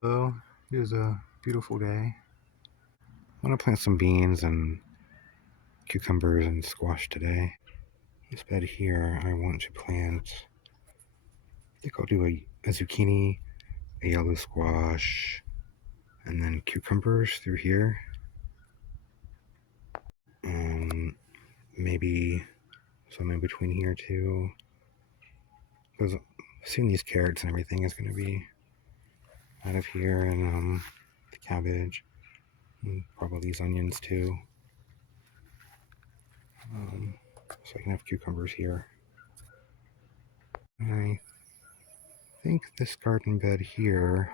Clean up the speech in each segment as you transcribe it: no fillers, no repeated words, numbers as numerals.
So it is a beautiful day. I'm gonna plant some beans and cucumbers and squash today. This bed here, I want to plant. I think I'll do a zucchini, a yellow squash, and then cucumbers through here. Maybe some in between here too. Because soon these carrots and everything is gonna be out of here, and the cabbage, and probably these onions too. So I can have cucumbers here. I think this garden bed here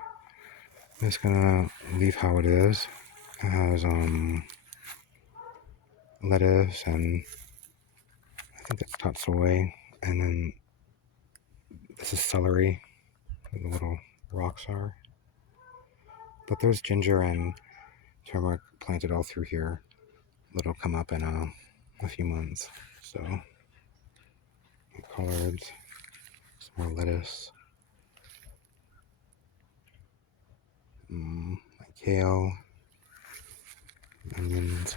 I'm just gonna leave how it is. It has lettuce and I think that's tatsoi, and then this is celery where the little rocks are. But there's ginger and turmeric planted all through here that'll come up in a few months. So collards, some more lettuce, like kale, onions,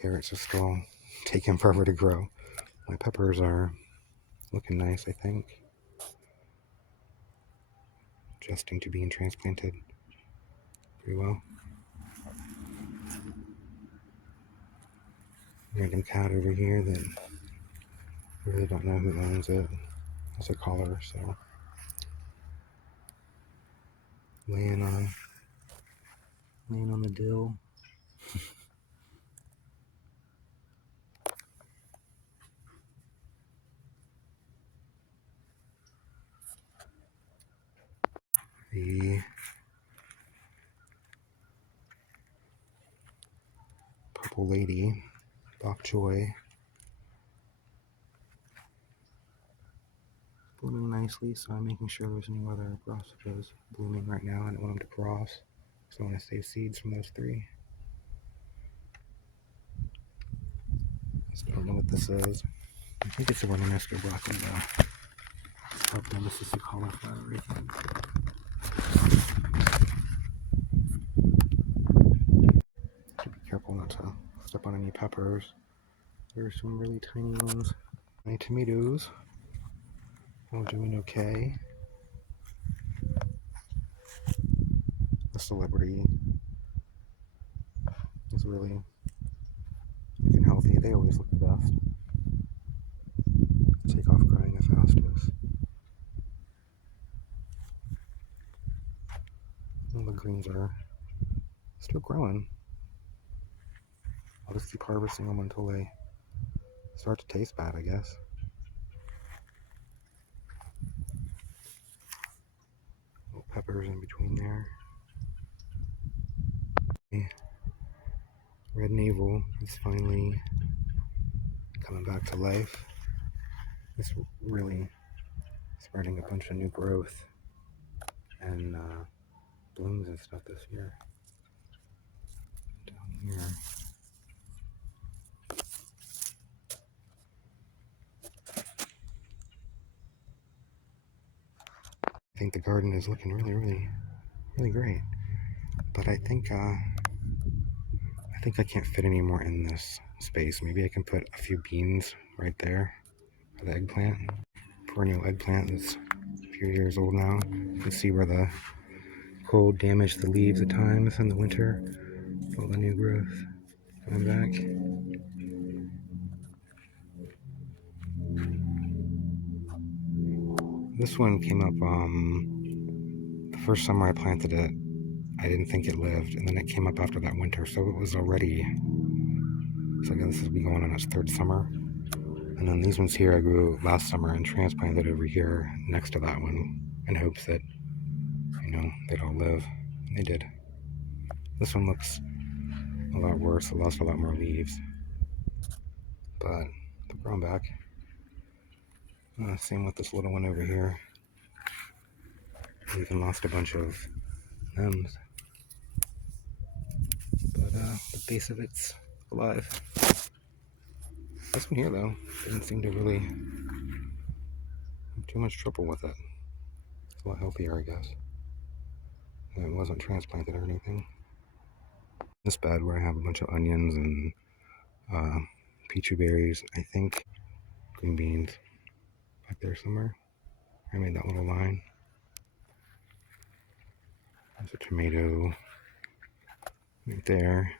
carrots are still taking forever to grow. My peppers are looking nice, I think. Adjusting to being transplanted pretty well. Random cat over here that I really don't know who owns it. It's a collar, so laying on the dill. The purple lady, bok choy, blooming nicely, so I'm making sure there's no other brassicas blooming right now. I don't want them to cross, so I want to save seeds from those three. I still don't know what this is. I think it's a Romanesco broccoli though. Probably this is a cauliflower, I think. Have to be careful not to step on any peppers. There are some really tiny ones. My tomatoes are doing okay. The celebrity is really looking healthy. They always look the best. Take off growing the fastest. All the greens are still growing. I'll just keep harvesting them until they start to taste bad, I guess. Little peppers in between there. Red navel is finally coming back to life. It's really spreading a bunch of new growth and blooms and stuff this year. Down here. I think the garden is looking really great. But I think I can't fit any more in this space. Maybe I can put a few beans right there for the eggplant. Perennial eggplant that's a few years old now. You can see where the cold damaged the leaves at times in the winter. All the new growth coming back. This one came up the first summer I planted it. I didn't think it lived, and then it came up after that winter, so it was already, so I guess this will be going on its third summer. And then these ones here I grew last summer and transplanted over here next to that one in hopes that, they'd all live. And they did. This one looks a lot worse. It lost a lot more leaves. But they're growing back. Same with this little one over here. I even lost a bunch of limbs. But the base of it's alive. This one here, though, didn't seem to really have too much trouble with it. It's a lot healthier, I guess. wasn't transplanted or anything. This bed where I have a bunch of onions and peachy berries, I think green beans back there somewhere. I made that little line. There's a tomato right there.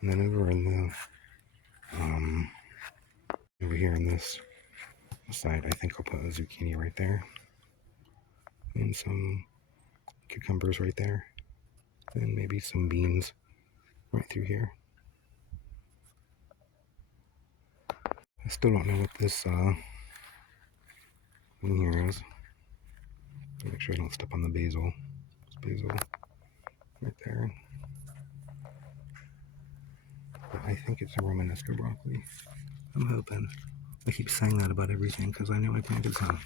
And then over in the over here on this side, I think I'll put a zucchini right there. And some cucumbers right there. And maybe some beans right through here. I still don't know what this one here is. Make sure I don't step on the basil. It's basil right there. But I think it's a Romanesco broccoli. I'm hoping. I keep saying that about everything because I know I planted some.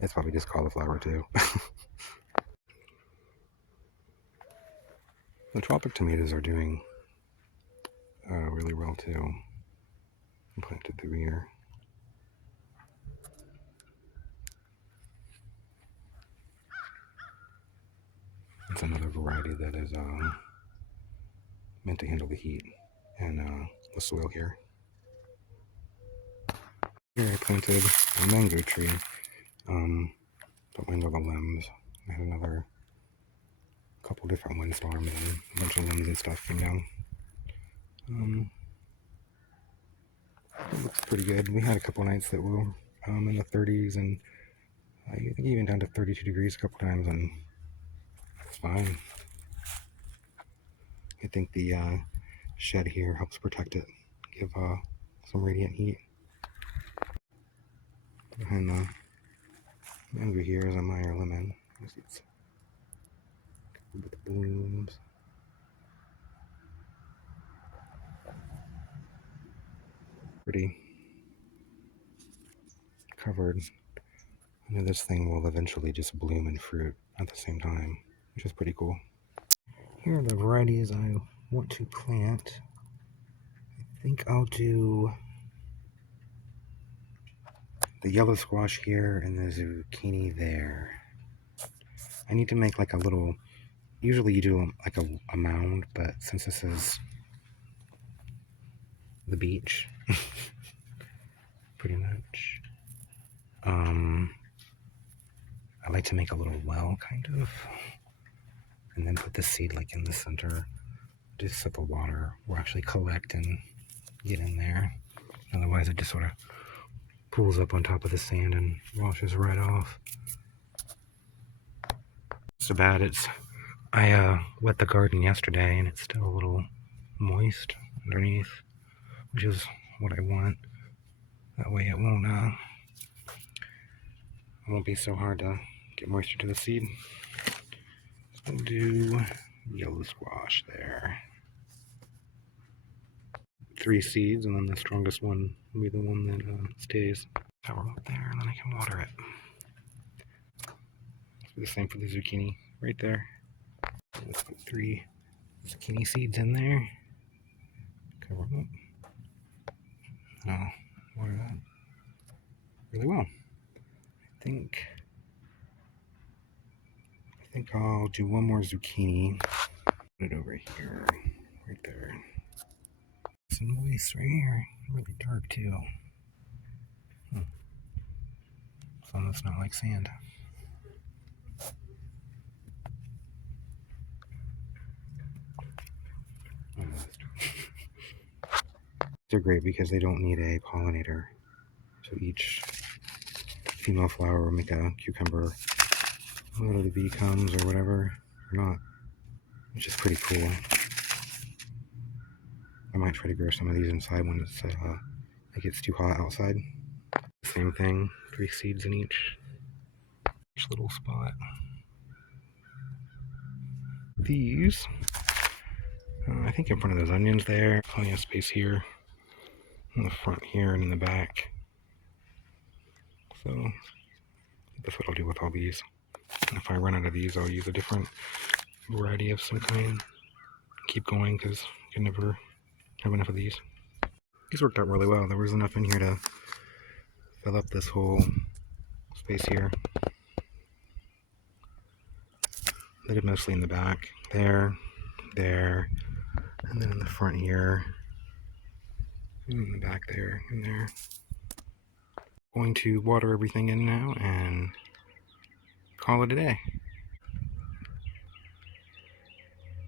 It's probably just cauliflower too. The tropic tomatoes are doing really well too. I'm planted through here. It's another variety that is meant to handle the heat and the soil here. Here I planted a mango tree, but went over the limbs. I had another couple different windstorms and a bunch of limbs and stuff came down. It looks pretty good. We had a couple nights that were in the 30s and I think even down to 32 degrees a couple times, and it's fine. I think the shed here helps protect it, give some radiant heat. Behind the mango here is a Meyer lemon. With the blooms. Pretty covered. I know this thing will eventually just bloom and fruit at the same time, which is pretty cool. Here are the varieties I want to plant. I think I'll do the yellow squash here and the zucchini there. I need to make like a little, usually you do like a mound, but since this is the beach, pretty much, I like to make a little well, kind of, and then put the seed like in the center, just so the water will actually collect and get in there. Otherwise it just sort of pools up on top of the sand and washes right off. So bad I wet the garden yesterday and it's still a little moist underneath, which is what I want. That way it won't be so hard to get moisture to the seed. So we'll do yellow squash there. 3 seeds, and then the strongest one will be the one that stays. Cover them up there, and then I can water it. Let's do the same for the zucchini right there. Let's put 3 zucchini seeds in there. Cover them up. I'll water that really well. I think I'll do one more zucchini. Put it over here, right there. Some moist right here, really dark too. Some that's not like sand. They're great because they don't need a pollinator. So each female flower will make a cucumber, whether the bee comes or whatever, or not, which is pretty cool. I might try to grow some of these inside when it gets too hot outside. Same thing, 3 seeds in each little spot. These, I think in front of those onions there, plenty of space here, in the front here and in the back. So that's what I'll do with all these. And if I run out of these, I'll use a different variety of some kind. Keep going because you can never have enough of these. These worked out really well. There was enough in here to fill up this whole space here. They did mostly in the back, there, and then in the front here, and in the back there, and there. Going to water everything in now and call it a day.